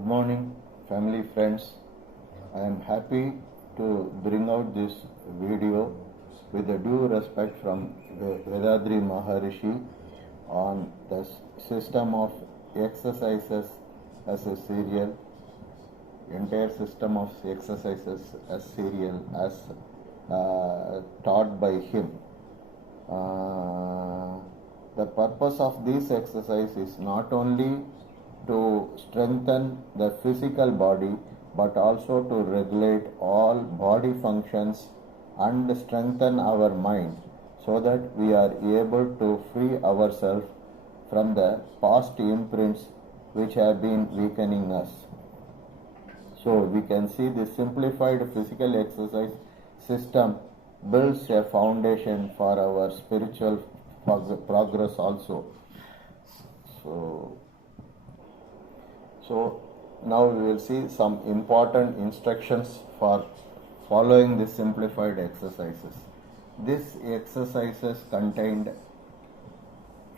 Good morning, family friends. I am happy to bring out this video with the due respect from Vedadri Maharishi on the system of exercises as a serial, entire system of exercises as serial as taught by him. The purpose of this exercise is not only to strengthen the physical body but also to regulate all body functions and strengthen our mind so that we are able to free ourselves from the past imprints which have been weakening us. So we can see this simplified physical exercise system builds a foundation for our spiritual progress also. So now we will see some important instructions for following these simplified exercises. These exercises contained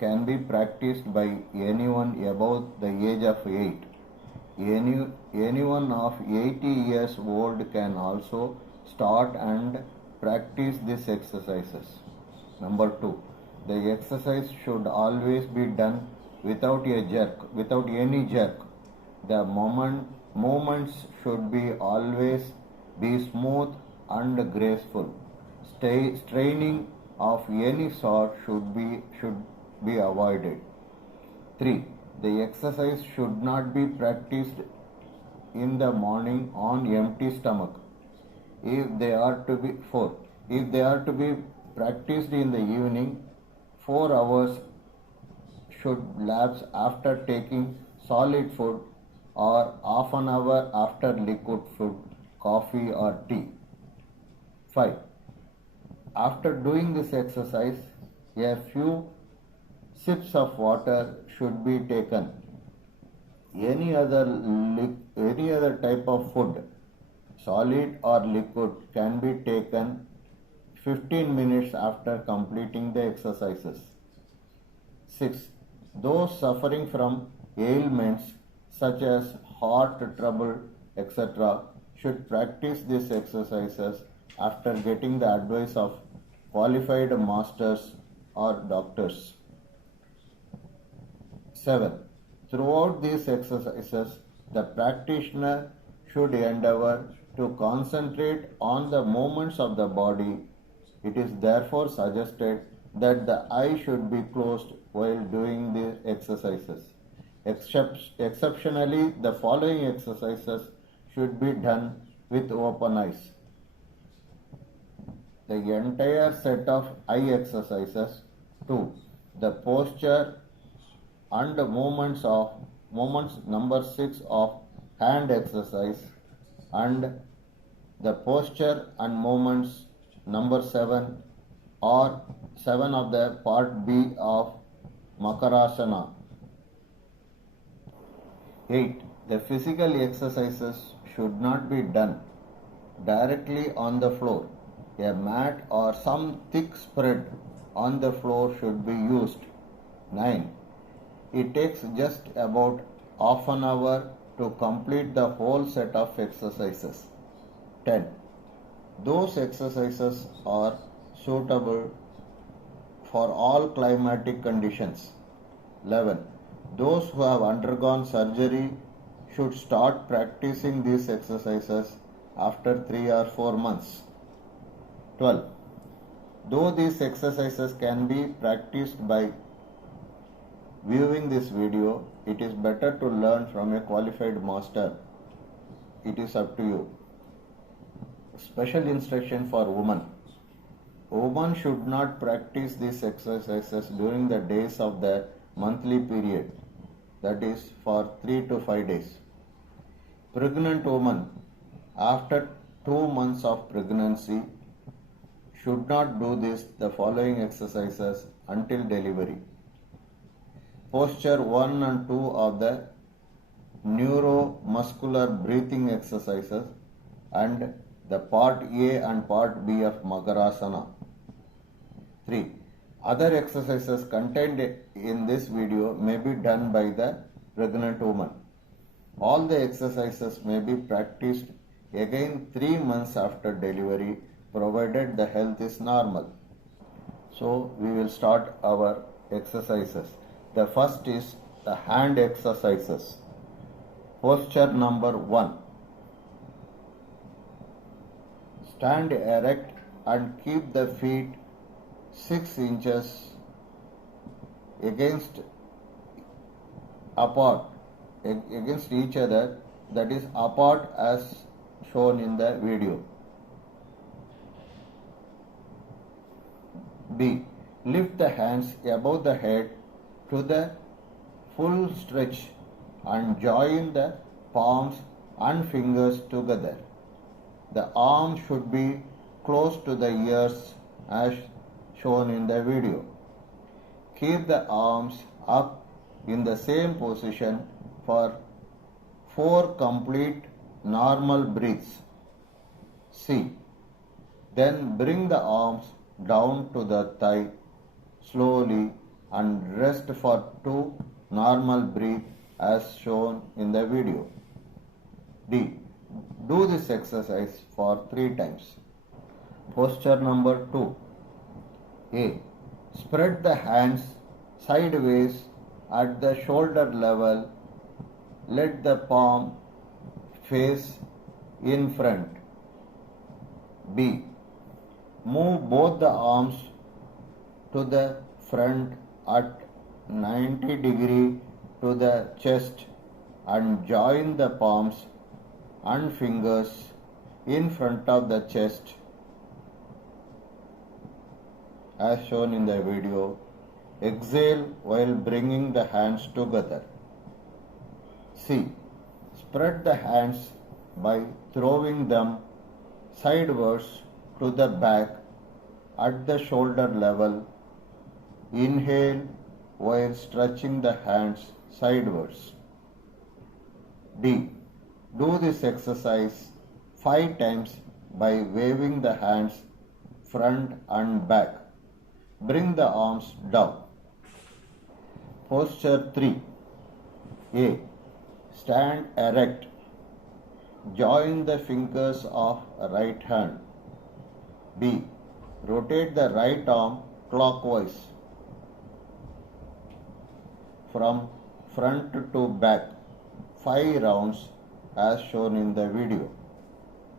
can be practiced by anyone above the age of 8. Anyone of 80 years old can also start and practice these exercises. Number 2. The exercise should always be done without any jerk. The movements should be always be smooth and graceful. Straining of any sort should be avoided. 3. The exercise should not be practiced in the morning on empty stomach. If they are to be practiced in the evening, 4 hours should lapse after taking solid food or half an hour after liquid food, coffee or tea. 5. After doing this exercise, a few sips of water should be taken. Any other type of food, solid or liquid, can be taken 15 minutes after completing the exercises. 6. Those suffering from ailments such as heart trouble, etc., should practice these exercises after getting the advice of qualified masters or doctors. 7. Throughout these exercises, the practitioner should endeavor to concentrate on the movements of the body. It is therefore suggested that the eye should be closed while doing the exercises. Exceptionally, the following exercises should be done with open eyes. The entire set of eye exercises. 2. The posture and movements number 6 of hand exercise and the posture and movements number 7 or 7 of the part B of Makarasana. 8. The physical exercises should not be done directly on the floor. A mat or some thick spread on the floor should be used. 9. It takes just about half an hour to complete the whole set of exercises. 10. Those exercises are suitable for all climatic conditions. 11. Those who have undergone surgery should start practicing these exercises after 3 or 4 months. 12. Though these exercises can be practiced by viewing this video, it is better to learn from a qualified master. It is up to you. Special instruction for women. Women should not practice these exercises during the days of the monthly period, that is for 3 to 5 days. Pregnant women after 2 months of pregnancy should not do the following exercises until delivery. Posture 1 and 2 of the neuromuscular breathing exercises and the part A and part B of Makarasana. 3. Other exercises contained in this video may be done by the pregnant woman. All the exercises may be practiced again 3 months after delivery, provided the health is normal. So we will start our exercises. The first is the hand exercises. Posture number 1. Stand erect and keep the feet 6 inches against each other, that is apart as shown in the video. B. Lift the hands above the head to the full stretch and join the palms and fingers together. The arms should be close to the ears as shown in the video. Keep the arms up in the same position for 4 complete normal breaths. C. Then bring the arms down to the thigh slowly and rest for 2 normal breaths as shown in the video. D. Do this exercise for 3 times. Posture number 2. A. Spread the hands sideways at the shoulder level. Let the palm face in front. B. Move both the arms to the front at 90 degree to the chest and join the palms and fingers in front of the chest as shown in the video. Exhale while bringing the hands together. C. Spread the hands by throwing them sidewards to the back at the shoulder level. Inhale while stretching the hands sidewards. D. Do this exercise 5 times by waving the hands front and back. Bring the arms down. Posture 3. A. Stand erect. Join the fingers of right hand. B. Rotate the right arm clockwise from front to back 5 rounds as shown in the video.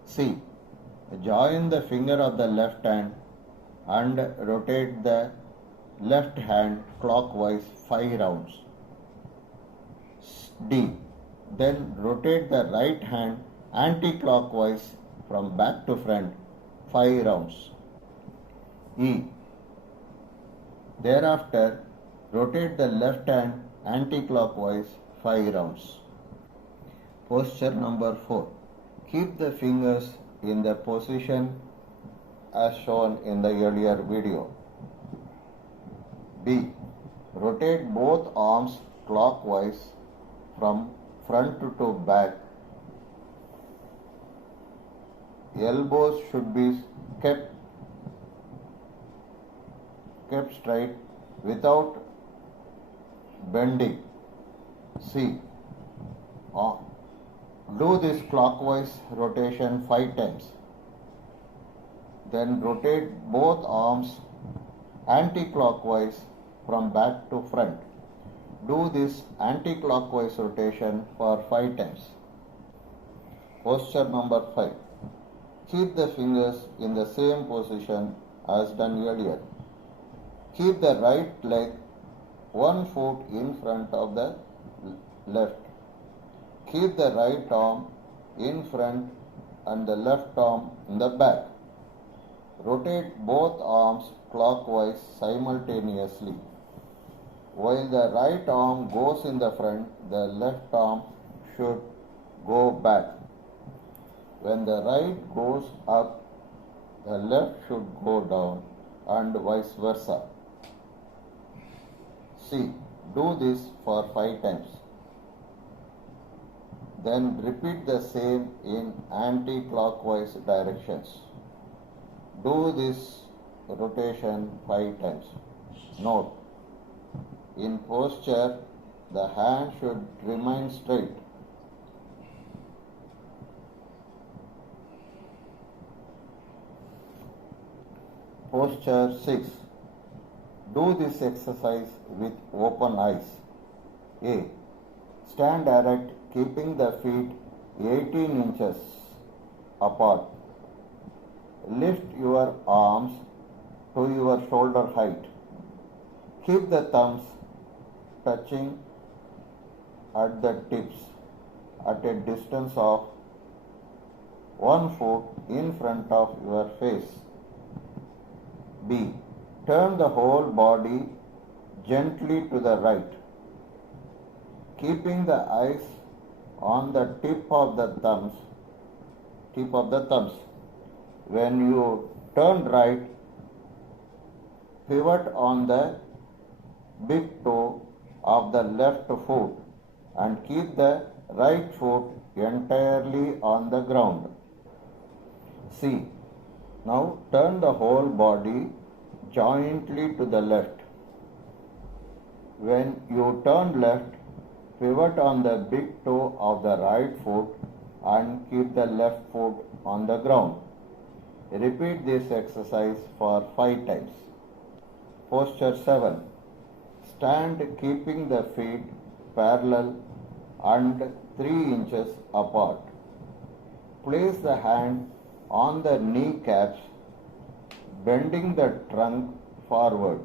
C. Join the finger of the left hand and rotate the left hand clockwise 5 rounds. D. Then rotate the right hand anti-clockwise from back to front 5 rounds. E. Thereafter, rotate the left hand anti-clockwise 5 rounds. Posture number 4. Keep the fingers in the position as shown in the earlier video. B. Rotate both arms clockwise from front to back. Elbows should be kept straight without bending. C. Do this clockwise rotation 5 times. Then rotate both arms anti-clockwise from back to front. Do this anti-clockwise rotation for 5 times. Posture number 5. Keep the fingers in the same position as done earlier. Keep the right leg 1 foot in front of the left. Keep the right arm in front and the left arm in the back. Rotate both arms clockwise simultaneously. While the right arm goes in the front, the left arm should go back. When the right goes up, the left should go down and vice versa. C. Do this for 5 times. Then repeat the same in anti-clockwise directions. Do this rotation 5 times. Note, in posture, the hand should remain straight. Posture 6. Do this exercise with open eyes. A. Stand erect, keeping the feet 18 inches apart. Lift your arms to your shoulder height. Keep the thumbs touching at the tips at a distance of 1 foot in front of your face. B. Turn the whole body gently to the right, keeping the eyes on the tip of the thumbs. When you turn right, pivot on the big toe of the left foot and keep the right foot entirely on the ground. C. Now turn the whole body jointly to the left. When you turn left, pivot on the big toe of the right foot and keep the left foot on the ground. Repeat this exercise for 5 times. Posture 7. Stand keeping the feet parallel and 3 inches apart. Place the hand on the kneecaps, bending the trunk forward.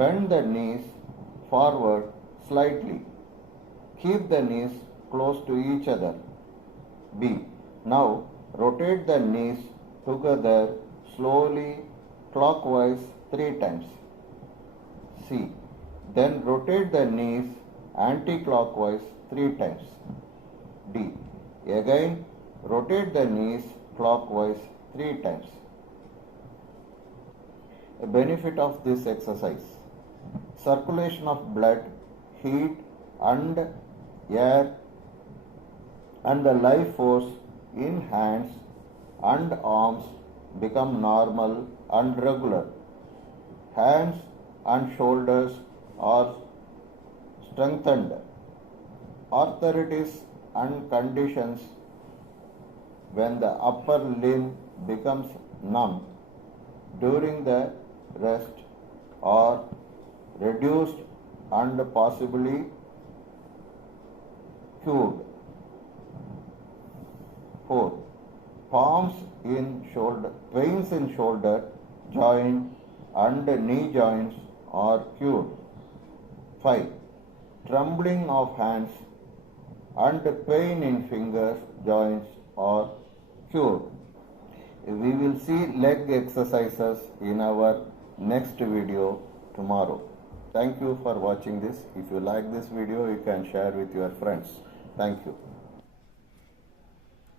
Bend the knees forward slightly. Keep the knees close to each other. B. Now rotate the knees together slowly clockwise 3 times. C. Then rotate the knees anti-clockwise 3 times. D. Again rotate the knees clockwise 3 times. A benefit of this exercise: circulation of blood, heat and air, and the life force in hands and arms become normal and regular. Hands and shoulders are strengthened. Arthritis and conditions when the upper limb becomes numb during the rest are reduced and possibly cured. 4. Pains in shoulder joint and knee joints are cured. 5. Trembling of hands and pain in fingers joints are cured. We will see leg exercises in our next video tomorrow. Thank you for watching this. If you like this video, you can share with your friends. Thank you.